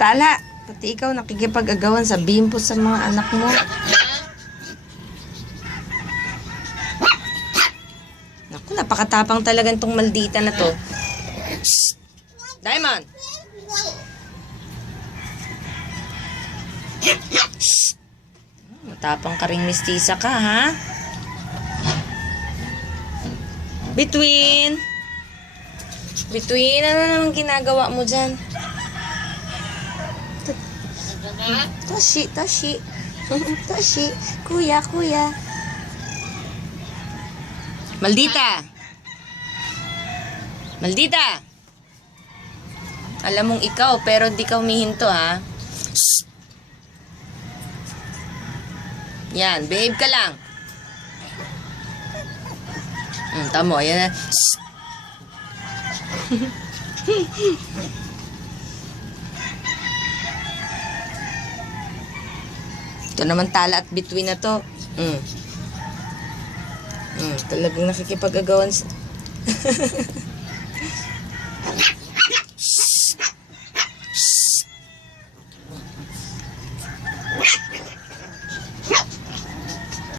Tala, pati ikaw nakikipag-agawan sa bimpo sa mga anak mo. Naku, napakatapang talaga itong maldita na to. Shh! Diamond! Shh! Matapang ka ring mistisa ka, ha? Between, ano naman ginagawa mo dyan? Toshi. Toshi. Kuya. Maldita! Alam mong ikaw, pero di ka humihinto, ha? Shh! Yan, behave ka lang. Tamo, yan na. Shh! Ito naman Tala at Between na to. Talagang nakikipag-agawan sa...